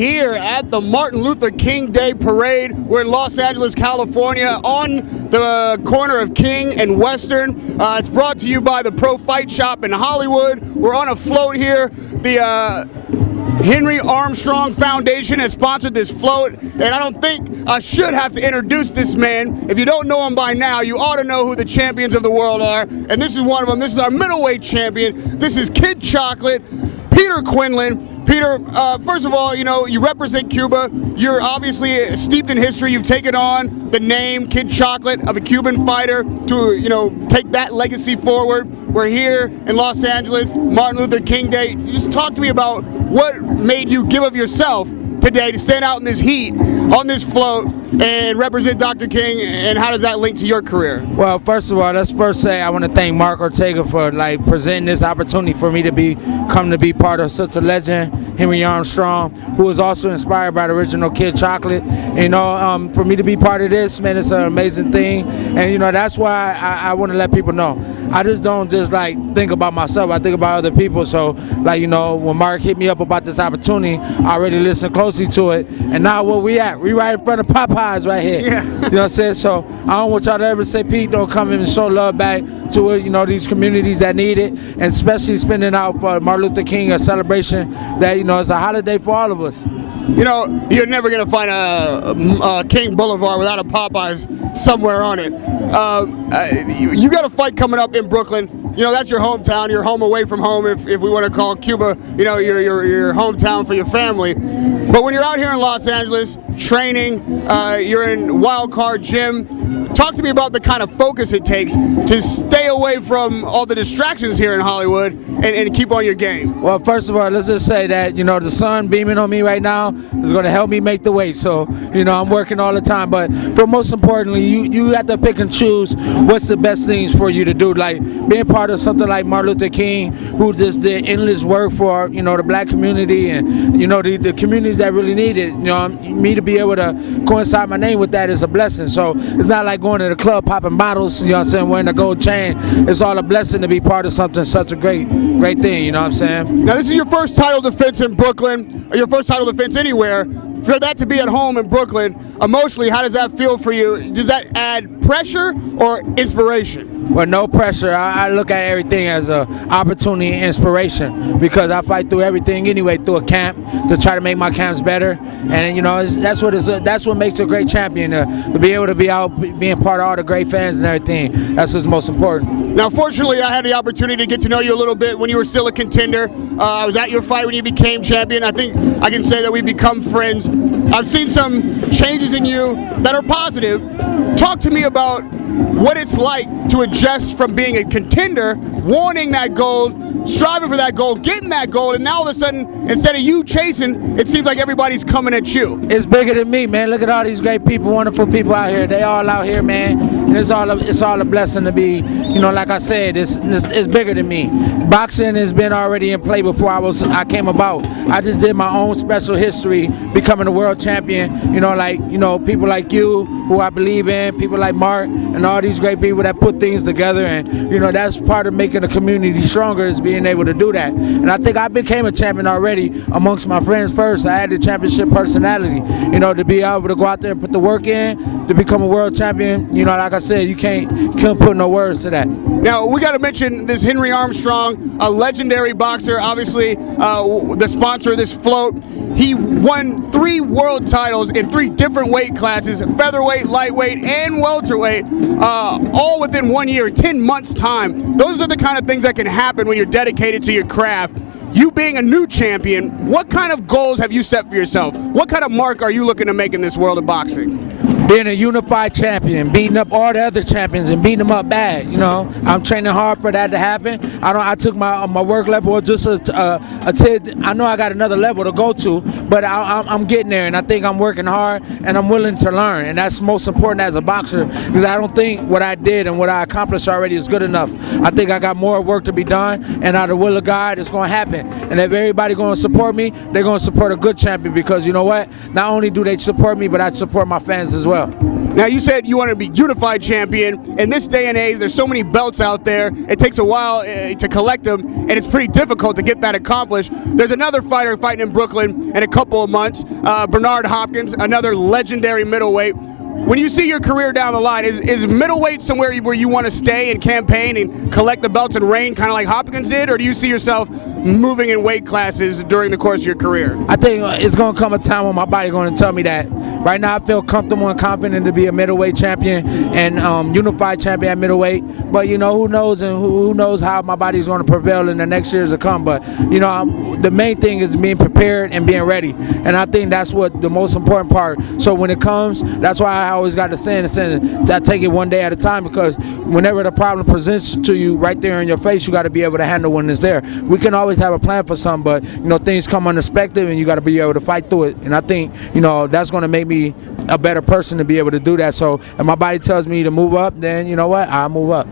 here at the Martin Luther King Day Parade. We're in Los Angeles, California, on the corner of King and Western. It's brought to you by the Pro Fight Shop in Hollywood. We're on a float here. The Henry Armstrong Foundation has sponsored this float, and I don't think I should have to introduce this man. If you don't know him by now, you ought to know who the champions of the world are, and this is one of them. This is our middleweight champion. This is Kid Chocolate, Peter Quillin. Peter, first of all, you know, you represent Cuba. You're obviously steeped in history. You've taken on the name Kid Chocolate of a Cuban fighter to, you know, take that legacy forward. We're here in Los Angeles, Martin Luther King Day. Just talk to me about what made you give of yourself today to stand out in this heat on this float and represent Dr. King, and how does that link to your career? Well, first of all, let's first say I want to thank Mark Ortega for presenting this opportunity for me to come to be part of such a legend, Henry Armstrong, who was also inspired by the original Kid Chocolate. You know, for me to be part of this, man, it's an amazing thing, and you know that's why I want to let people know. I just don't just think about myself. I think about other people. So, you know, when Mark hit me up about this opportunity, I already listened closely to it, and now where we at? We right in front of Popeyes right here. Yeah. You know what I'm saying? So I don't want y'all to ever say, Pete, don't come in and show love back to, you know, these communities that need it, and especially spending out for Martin Luther King, a celebration that, you know, is a holiday for all of us. You know, you're never going to find a King Boulevard without a Popeyes somewhere on it. You got a fight coming up in Brooklyn. You know, that's your hometown. You're home away from home, if we want to call Cuba, you know, your hometown for your family. But when you're out here in Los Angeles training, you're in Wild Card Gym. Talk to me about the kind of focus it takes to stay away from all the distractions here in Hollywood and keep on your game. Well, first of all, let's just say that, you know, the sun beaming on me right now is going to help me make the weight. So, you know, I'm working all the time. But most importantly, you have to pick and choose what's the best things for you to do. Like being part of something like Martin Luther King, who just did endless work for, you know, the black community and, you know, the communities that really need it. You know, me to be able to coincide my name with that is a blessing. So it's not like going to the club popping bottles, you know what I'm saying, wearing a gold chain. It's all a blessing to be part of something such a great thing, you know what I'm saying? Now, this is your first title defense in Brooklyn, or your first title defense anywhere. For that to be at home in Brooklyn, emotionally, how does that feel for you? Does that add pressure or inspiration? Well, no pressure. I look at everything as an opportunity and inspiration, because I fight through everything anyway, through a camp, to try to make my camps better. And, you know, that's what makes a great champion, to be able to be out, being part of all the great fans and everything. That's what's most important. Now, fortunately, I had the opportunity to get to know you a little bit when you were still a contender. I was at your fight when you became champion. I think I can say that we become friends. I've seen some changes in you that are positive. Talk to me about what it's like to adjust from being a contender, wanting that gold, striving for that gold, getting that gold, and now all of a sudden, instead of you chasing, it seems like everybody's coming at you. It's bigger than me, man. Look at all these great people, wonderful people out here. They all out here, man. And it's all a blessing to be, you know, like I said, it's bigger than me. Boxing has been already in play before I came about. I just did my own special history, becoming a world champion. You know, like, you know, people like you, who I believe in, people like Mark, and all these great people that put things together. And, you know, that's part of making the community stronger, is being able to do that. And I think I became a champion already amongst my friends first. I had the championship personality, you know, to be able to go out there and put the work in to become a world champion. You know, like I said, you can't put no words to that. Now, we got to mention this Henry Armstrong, a legendary boxer, obviously the sponsor of this float. He won 3 world titles in 3 different weight classes, featherweight, lightweight, and welterweight, all within 1 year, 10 months' time. Those are the kind of things that can happen when you're dedicated to your craft. You being a new champion, what kind of goals have you set for yourself? What kind of mark are you looking to make in this world of boxing? Being a unified champion, beating up all the other champions and beating them up bad, you know. I'm training hard for that to happen. I took my work level just a tid. I know I got another level to go to, but I'm getting there, and I think I'm working hard, and I'm willing to learn, and that's most important as a boxer, because I don't think what I did and what I accomplished already is good enough. I think I got more work to be done, and out of the will of God, it's going to happen. And if everybody going to support me, they're going to support a good champion, because you know what? Not only do they support me, but I support my fans as well. well. Now, you said you want to be unified champion. In this day and age, there's so many belts out there. It takes a while to collect them, and it's pretty difficult to get that accomplished. There's another fighter fighting in Brooklyn in a couple of months, Bernard Hopkins, another legendary middleweight. When you see your career down the line, is middleweight somewhere where you want to stay and campaign and collect the belts and reign, kind of like Hopkins did, or do you see yourself moving in weight classes during the course of your career? I think it's going to come a time when my body going to tell me that. Right now, I feel comfortable and confident to be a middleweight champion and unified champion at middleweight. But you know, who knows, and who knows how my body's going to prevail in the next years to come. But you know, the main thing is being prepared and being ready, and I think that's what the most important part. So when it comes, that's why I always got the saying I take it one day at a time, because whenever the problem presents to you right there in your face, you got to be able to handle when it's there. We can always have a plan for something, but you know, things come unexpected and you got to be able to fight through it. And I think, you know, that's going to make me a better person to be able to do that. So if my body tells me to move up, then you know what, I'll move up.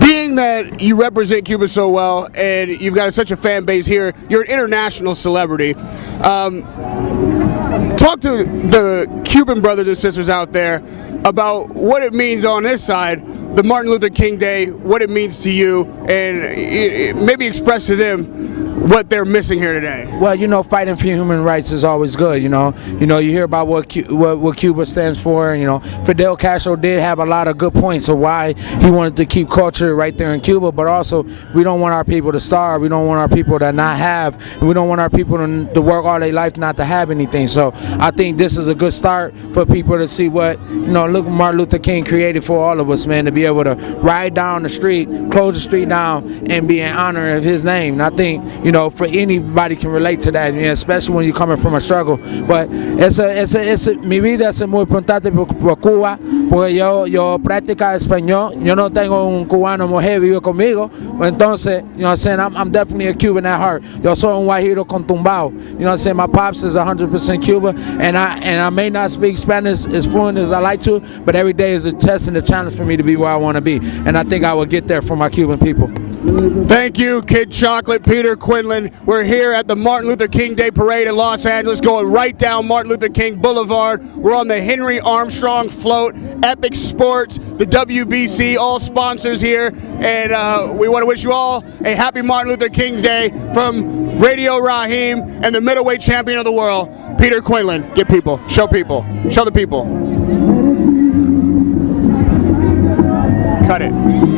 Being that you represent Cuba so well and you've got such a fan base here, you're an international celebrity. Talk to the Cuban brothers and sisters out there about what it means on this side, the Martin Luther King Day, what it means to you, and maybe express to them what they're missing here today. Well, you know, fighting for human rights is always good. You know, you hear about what Cuba stands for. You know, Fidel Castro did have a lot of good points of why he wanted to keep culture right there in Cuba. But also, we don't want our people to starve. We don't want our people to not have. And we don't want our people to work all their life not to have anything. So I think this is a good start for people to see what, you know, look, Martin Luther King created for all of us, man, to be able to ride down the street, close the street down, and be in honor of his name. And I think, you know, for anybody can relate to that, especially when you're coming from a struggle. But mi vida es muy importante por Cuba, porque yo practico español. Yo no tengo un cubano mujer vive conmigo. Entonces, you know what I'm saying, I'm definitely a Cuban at heart. Yo soy un guajiro con tumbao. You know what I'm saying, my pops is 100% Cuban, and I may not speak Spanish as fluent as I like to, but every day is a test and a challenge for me to be where I want to be, and I think I will get there for my Cuban people. Thank you, Kid Chocolate, Peter Quillin. We're here at the Martin Luther King Day Parade in Los Angeles, going right down Martin Luther King Boulevard. We're on the Henry Armstrong Float, Epic Sports, the WBC, all sponsors here, and we want to wish you all a happy Martin Luther King Day from Radio Rahim and the middleweight champion of the world, Peter Quillin. Get people, show the people. Cut it.